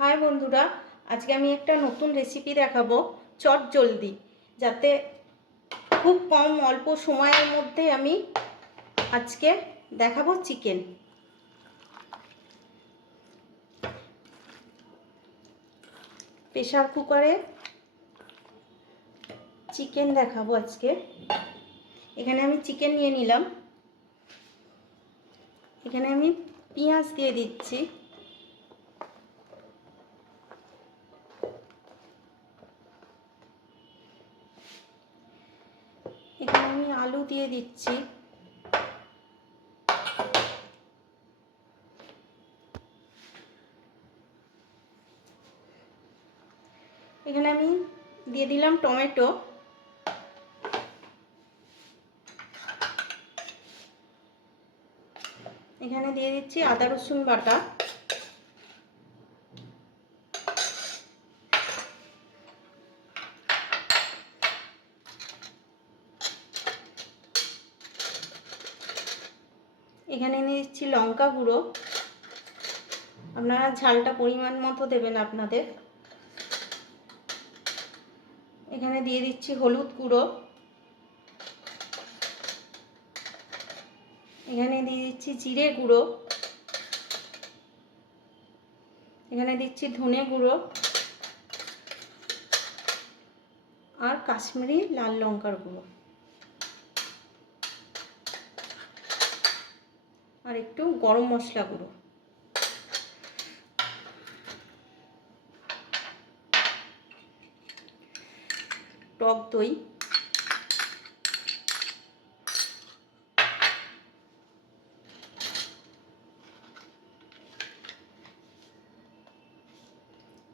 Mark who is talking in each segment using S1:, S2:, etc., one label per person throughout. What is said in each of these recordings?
S1: High বন্ধুরা, আজকে আমি একটা নতুন রেসিপি দেখাবো, চট জলদি। যাতে খুব কম অল্প সময়ের মধ্যে আমি আজকে দেখাবো চিকেন প্রেশার কুকারে চিকেন দেখাবো আজকে। এখানে আমি চিকেন নিয়ে নিলাম। এখানে আমি পেঁয়াজ দিয়ে দিচ্ছি এখানে আমি আলু দিয়ে দিচ্ছি। এখানে আমি দিয়ে দিলাম টমেটো। এখানে দিয়ে দিচ্ছি আদা রসুন বাটা। এখানে নিয়ে দিচ্ছি লঙ্কা গুঁড়ো। আপনারা ঝালটা পরিমাণ মতো দেবেন আপনাদের। এখানে দিয়ে দিচ্ছি হলুদ গুঁড়ো। এখানে দিয়ে দিচ্ছি জিরে গুঁড়ো। এখানে দিচ্ছি ধনে গুঁড়ো। আর কাশ্মীরি লাল লঙ্কার গুঁড়ো। আর একটু গরম মশলা গুঁড়ো। টক দই।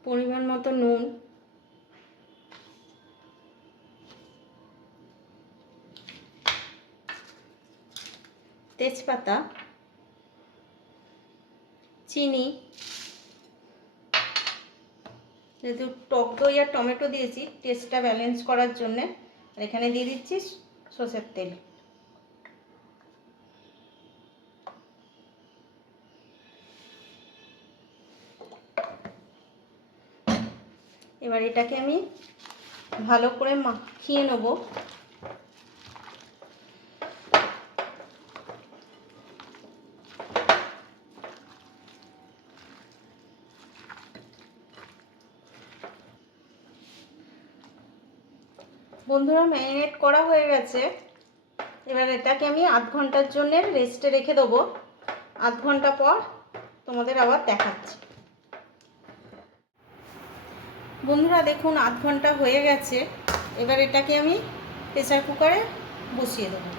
S1: পরিমাণ মতো নুন। তেজপাতা। চিনি, যেহেতু টক দই আর টমেটো দিয়েছি টেস্টটা ব্যালেন্স করার জন্যে, আর এখানে দিয়ে দিচ্ছি সর্ষের তেল। এবার এটাকে আমি ভালো করে মাখিয়ে নেব। বন্ধুরা, ম্যারিনেট করা হয়ে গেছে। এবার এটাকে আমি আধ ঘণ্টার জন্য রেস্টে রেখে দেবো। আধ ঘণ্টা পর তোমাদের আবার দেখাচ্ছি। বন্ধুরা, দেখুন, আধ ঘণ্টা হয়ে গেছে। এবার এটাকে আমি প্রেসার কুকারে বসিয়ে দেবো।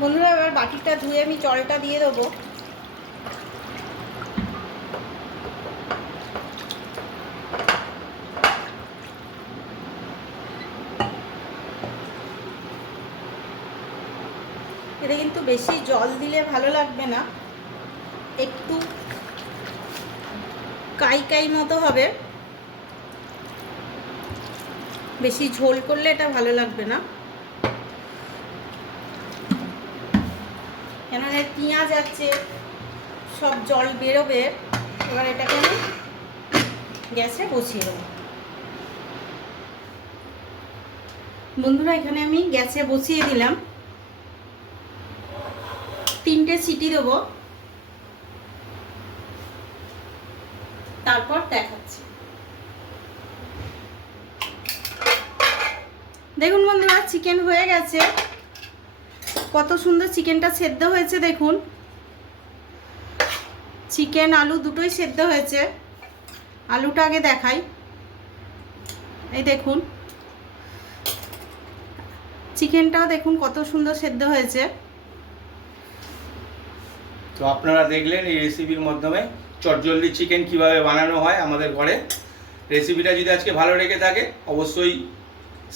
S1: বন্ধুরা, এবার বাটিটা ধুয়ে আমি জলটা দিয়ে দেবো। এটা কিন্তু বেশি জল দিলে ভালো লাগবে না। একটু কাই কাই মতো হবে। বেশি ঝোল করলে এটা ভালো লাগবে না। কেন এর পেঁয়াজ আছে, সব জল বেরোবে, এবার এটাকে আমি গ্যাসে বসিয়ে দেবো। বন্ধুরা, এখানে আমি গ্যাসে বসিয়ে দিলাম। তিনটে সিটি দেবো। তারপর দেখাচ্ছি। দেখুন বন্ধুরা, চিকেন হয়ে গেছে। কত সুন্দর চিকেনটা সেদ্ধ হয়েছে দেখুন। চিকেন, আলু দুটোই সেদ্ধ হয়েছে। আলুটা আগে দেখাই। এই দেখুন। চিকেনটাও দেখুন কত সুন্দর সেদ্ধ হয়েছে।
S2: তো আপনারা দেখলেন এই রেসিপির মাধ্যমে চটজলদি চিকেন কীভাবে বানানো হয় আমাদের ঘরে। রেসিপিটা যদি আজকে ভালো লেগে থাকে, অবশ্যই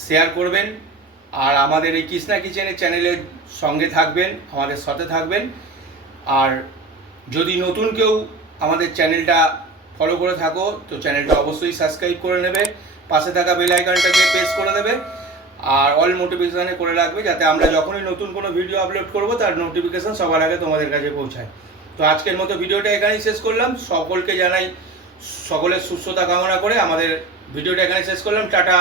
S2: শেয়ার করবেন। আর আমাদের এই কৃষ্ণা কিচেনের চ্যানেলের সঙ্গে থাকবেন, আমাদের সাথে থাকবেন। আর যদি নতুন কেউ আমাদের চ্যানেলটা ফলো করে থাকো, তো চ্যানেলটা অবশ্যই সাবস্ক্রাইব করে নেবে, পাশে থাকা বেল আইকনটাকে প্রেস করে দেবে আর অল নোটিফিকেশানে করে রাখবে, যাতে আমরা যখনই নতুন কোনো ভিডিও আপলোড করব, তার নোটিফিকেশান সবার আগে তোমাদের কাছে পৌঁছায়। তো আজকের মতো ভিডিওটা এখানেই শেষ করলাম। সকলকে জানাই সকলের সুস্থতা কামনা করে আমাদের ভিডিওটা এখানে শেষ করলাম। টাটা!